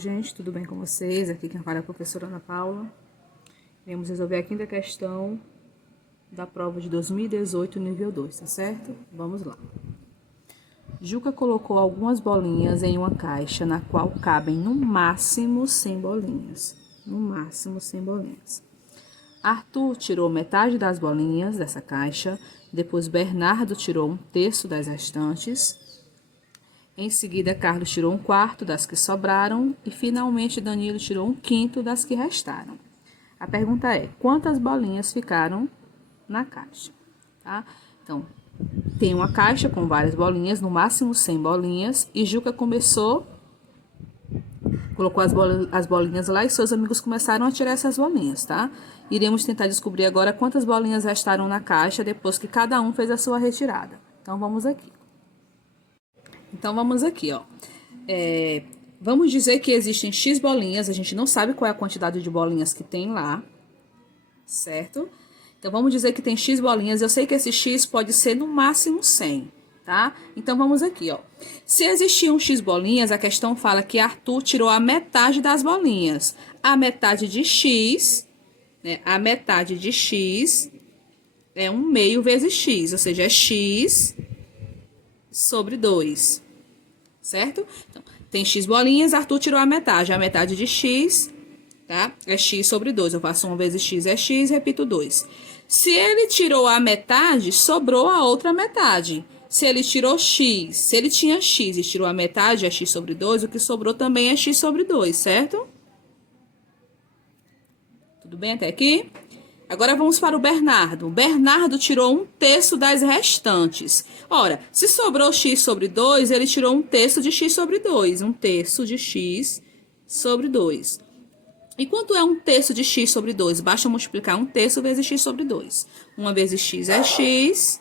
gente, tudo bem com vocês? Aqui quem fala é a professora Ana Paula. Vamos resolver a quinta questão da prova de 2018, nível 2, tá certo? Vamos lá. Juca colocou algumas bolinhas em uma caixa na qual cabem no máximo 100 bolinhas. No máximo 100 bolinhas. Arthur tirou metade das bolinhas dessa caixa, depois Bernardo tirou um terço das restantes. Em seguida, Carlos tirou um quarto das que sobraram e, finalmente, Danilo tirou um quinto das que restaram. A pergunta é, quantas bolinhas ficaram na caixa? Tá? Então, tem uma caixa com várias bolinhas, no máximo 100 bolinhas, e Juca colocou as bolinhas lá e seus amigos começaram a tirar essas bolinhas, tá? Iremos tentar descobrir agora quantas bolinhas restaram na caixa depois que cada um fez a sua retirada. Então, vamos aqui. Ó. Vamos dizer que existem X bolinhas, a gente não sabe qual é a quantidade de bolinhas que tem lá, certo? Então, vamos dizer que tem X bolinhas, eu sei que esse X pode ser no máximo 100, tá? Então, vamos aqui, ó. Se existiam X bolinhas, a questão fala que Arthur tirou a metade das bolinhas. A metade de X, né? A metade de X é 1/2 vezes X, ou seja, é X sobre 2, certo? Então, tem X bolinhas, Arthur tirou a metade de X, tá? É X sobre 2, eu faço 1 vezes X é X, repito 2. Se ele tirou a metade, sobrou a outra metade. Se ele tirou X, se ele tinha X e tirou a metade, é X sobre 2, o que sobrou também é X sobre 2, certo? Tudo bem até aqui? Agora vamos para o Bernardo. O Bernardo tirou um terço das restantes. Ora, se sobrou X sobre 2, ele tirou um terço de X sobre 2. Um terço de X sobre 2. E quanto é um terço de X sobre 2? Basta multiplicar um terço vezes X sobre 2. 1 vezes X é X.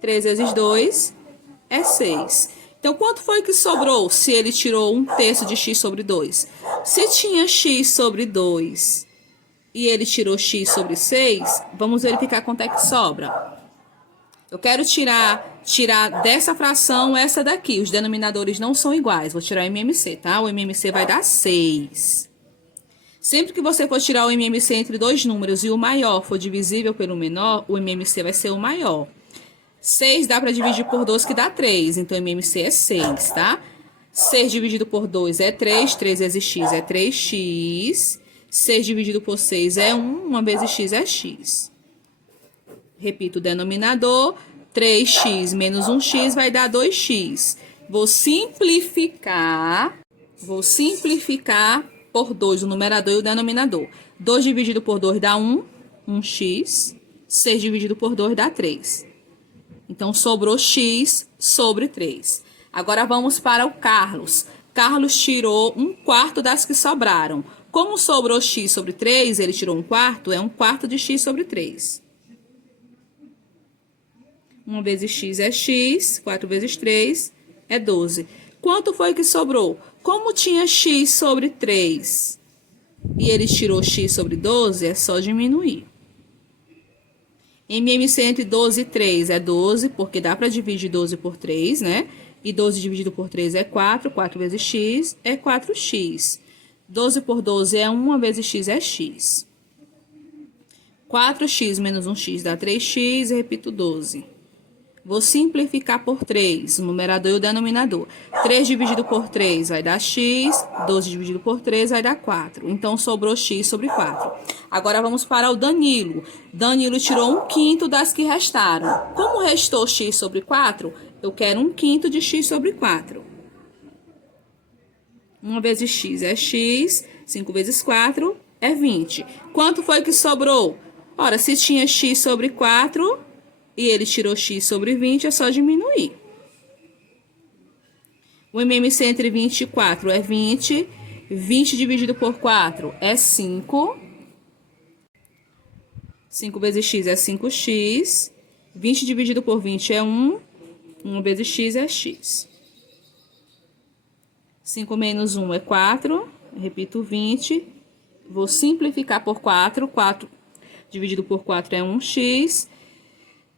3 vezes 2 é 6. Então, quanto foi que sobrou se ele tirou um terço de X sobre 2? Se tinha X sobre 2... e ele tirou X sobre 6, vamos verificar quanto é que sobra. Eu quero tirar dessa fração essa daqui. Os denominadores não são iguais. Vou tirar o MMC, tá? O MMC vai dar 6. Sempre que você for tirar o MMC entre dois números e o maior for divisível pelo menor, o MMC vai ser o maior. 6 dá para dividir por 2, que dá 3. Então, o MMC é 6, tá? 6 dividido por 2 é 3. 3 vezes X é 3x. 6 dividido por 6 é 1, 1 vezes X é X. Repito o denominador, 3x menos 1x vai dar 2x. Vou simplificar por 2 o numerador e o denominador. 2 dividido por 2 dá 1, 1x. 6 dividido por 2 dá 3. Então, sobrou x sobre 3. Agora, vamos para o Carlos. Carlos tirou um quarto das que sobraram. Como sobrou x sobre 3, ele tirou um quarto, é um quarto de x sobre 3. 1 vezes x é x, 4 vezes 3 é 12. Quanto foi que sobrou? Como tinha x sobre 3 e ele tirou x sobre 12, é só diminuir. MMC entre 12 e 3 é 12, porque dá para dividir 12 por 3, né? E 12 dividido por 3 é 4, 4 vezes x é 4x. 12 por 12 é 1 vezes x é x. 4x menos 1x dá 3x, e repito 12. Vou simplificar por 3, o numerador e o denominador. 3 dividido por 3 vai dar x, 12 dividido por 3 vai dar 4. Então, sobrou x sobre 4. Agora, vamos para o Danilo. Danilo tirou um quinto das que restaram. Como restou x sobre 4, eu quero um quinto de x sobre 4. 1 vezes x é x, 5 vezes 4 é 20. Quanto foi que sobrou? Ora, se tinha x sobre 4 e ele tirou x sobre 20, é só diminuir. O MMC entre 20 e 4 é 20. 20 dividido por 4 é 5. 5 vezes x é 5x. 20 dividido por 20 é 1. 1 vezes x é x. 5 menos 1 é 4, repito 20, vou simplificar por 4, 4 dividido por 4 é 1x,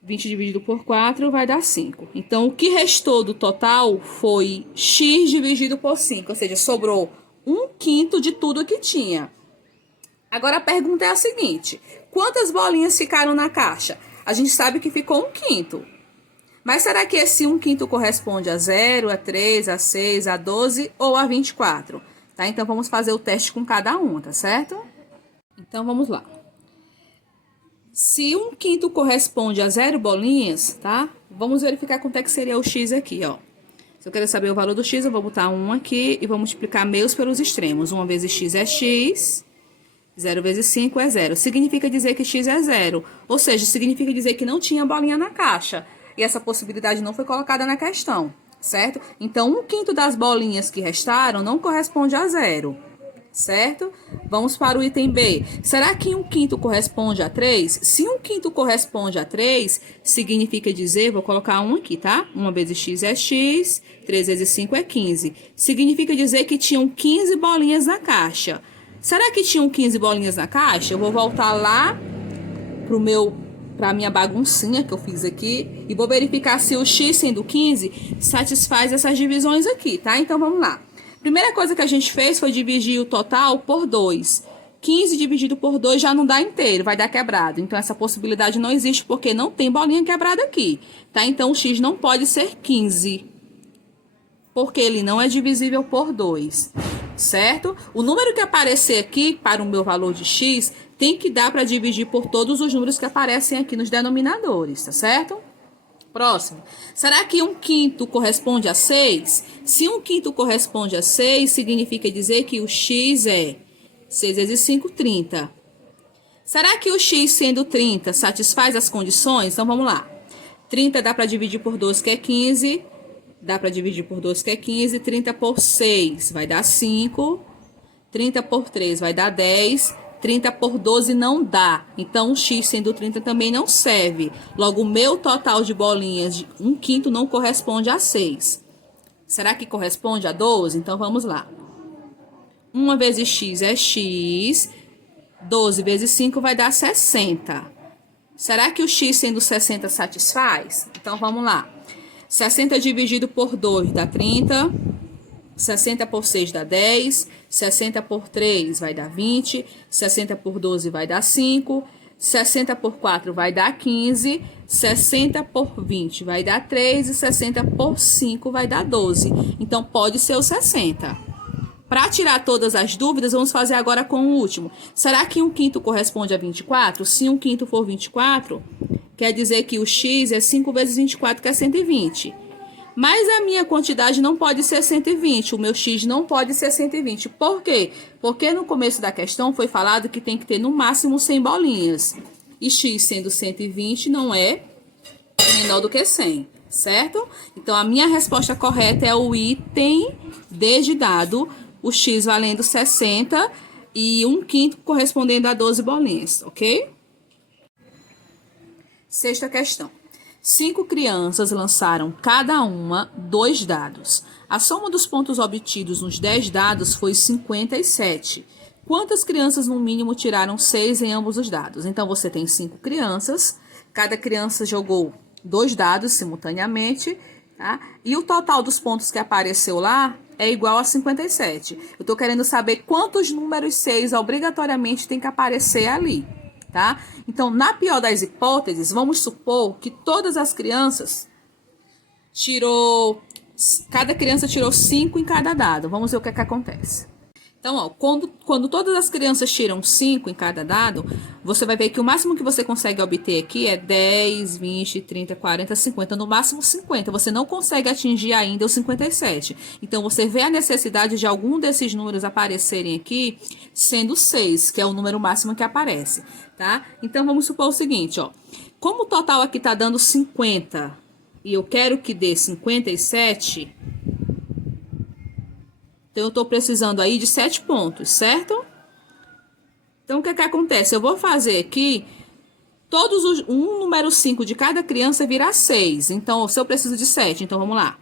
20 dividido por 4 vai dar 5. Então, o que restou do total foi x dividido por 5, ou seja, sobrou 1/5 de tudo que tinha. Agora, a pergunta é a seguinte: quantas bolinhas ficaram na caixa? A gente sabe que ficou 1/5. Mas será que esse 1/5 corresponde a 0, a 3, a 6, a 12 ou a 24? Tá? Então, vamos fazer o teste com cada um, tá certo? Então, vamos lá. Se 1/5 corresponde a 0 bolinhas, tá? Vamos verificar quanto é que seria o x aqui, ó. Se eu quero saber o valor do x, eu vou botar 1 aqui e vou multiplicar meios pelos extremos. 1 vezes x é x, 0 vezes 5 é 0. Significa dizer que x é 0. Ou seja, significa dizer que não tinha bolinha na caixa. E essa possibilidade não foi colocada na questão, certo? Então, 1/5 das bolinhas que restaram não corresponde a 0. Certo? Vamos para o item B. Será que 1/5 corresponde a 3? Se 1/5 corresponde a 3, significa dizer, vou colocar 1 aqui, tá? 1 vezes x é x, 3 vezes 5 é 15. Significa dizer que tinham 15 bolinhas na caixa. Será que tinham 15 bolinhas na caixa? Eu vou voltar lá para a minha baguncinha que eu fiz aqui e vou verificar se o x sendo 15 satisfaz essas divisões aqui, tá? Então, vamos lá. Primeira coisa que a gente fez foi dividir o total por 2. 15 dividido por 2 já não dá inteiro, vai dar quebrado. Então, essa possibilidade não existe porque não tem bolinha quebrada aqui, tá? Então, o x não pode ser 15, porque ele não é divisível por 2, certo? O número que aparecer aqui para o meu valor de x tem que dar para dividir por todos os números que aparecem aqui nos denominadores, tá certo? Próximo. Será que 1/5 corresponde a 6? Se 1/5 corresponde a 6, significa dizer que o x é 6 vezes 5, 30. Será que o x sendo 30 satisfaz as condições? Então, vamos lá. 30 dá para dividir por 2, que é 15. Dá para dividir por 2, que é 15. 30 por 6 vai dar 5. 30 por 3 vai dar 10. 30 por 12 não dá. Então, o x sendo 30 também não serve. Logo, o meu total de bolinhas de 1/5 não corresponde a 6. Será que corresponde a 12? Então, vamos lá. 1 vezes x é x. 12 vezes 5 vai dar 60. Será que o x sendo 60 satisfaz? Então, vamos lá. 60 dividido por 2 dá 30. 60 por 6 dá 10, 60 por 3 vai dar 20, 60 por 12 vai dar 5, 60 por 4 vai dar 15, 60 por 20 vai dar 3 e 60 por 5 vai dar 12. Então, pode ser o 60. Para tirar todas as dúvidas, vamos fazer agora com o último. Será que 1/5 corresponde a 24? Se 1/5 for 24, quer dizer que o x é 5 vezes 24, que é 120. Mas a minha quantidade não pode ser 120, o meu x não pode ser 120. Por quê? Porque no começo da questão foi falado que tem que ter no máximo 100 bolinhas. E x sendo 120 não é menor do que 100, certo? Então, a minha resposta correta é o item D de dado, o x valendo 60 e 1/5 correspondendo a 12 bolinhas, ok? Sexta questão. 5 crianças lançaram cada uma 2 dados. A soma dos pontos obtidos nos 10 dados foi 57. Quantas crianças, no mínimo, tiraram 6 em ambos os dados? Então, você tem 5 crianças. Cada criança jogou 2 dados simultaneamente, tá? E o total dos pontos que apareceu lá é igual a 57. Eu estou querendo saber quantos números 6 obrigatoriamente tem que aparecer ali. Tá? Então, na pior das hipóteses, vamos supor que todas as crianças cada criança tirou 5 em cada dado. Vamos ver o que é que acontece. Então, ó, quando todas as crianças tiram 5 em cada dado, você vai ver que o máximo que você consegue obter aqui é 10, 20, 30, 40, 50. No máximo 50. Você não consegue atingir ainda o 57. Então, você vê a necessidade de algum desses números aparecerem aqui, sendo 6, que é o número máximo que aparece, tá? Então, vamos supor o seguinte, ó. Como o total aqui tá dando 50 e eu quero que dê 57... Então, eu estou precisando aí de 7 pontos, certo? Então, o que é que acontece? Eu vou fazer aqui, um número 5 de cada criança vira 6. Então, se eu preciso de 7, então vamos lá.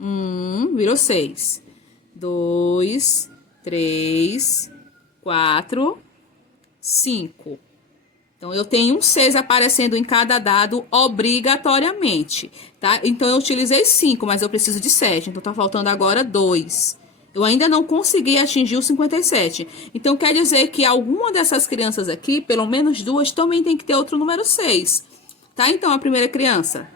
1 virou 6. 2, 3, 4, 5. Então, eu tenho um 6 aparecendo em cada dado obrigatoriamente, tá? Então, eu utilizei 5, mas eu preciso de 7. Então, tá faltando agora 2. Eu ainda não consegui atingir o 57. Então, quer dizer que alguma dessas crianças aqui, pelo menos 2, também tem que ter outro número 6. Tá? Então, a primeira criança,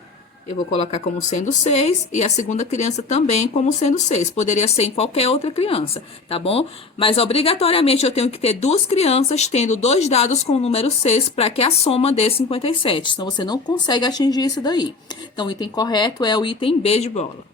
eu vou colocar como sendo 6 e a segunda criança também como sendo 6. Poderia ser em qualquer outra criança, tá bom? Mas obrigatoriamente eu tenho que ter 2 crianças tendo 2 dados com o número 6 para que a soma dê 57. Senão você não consegue atingir isso daí. Então o item correto é o item B de bola.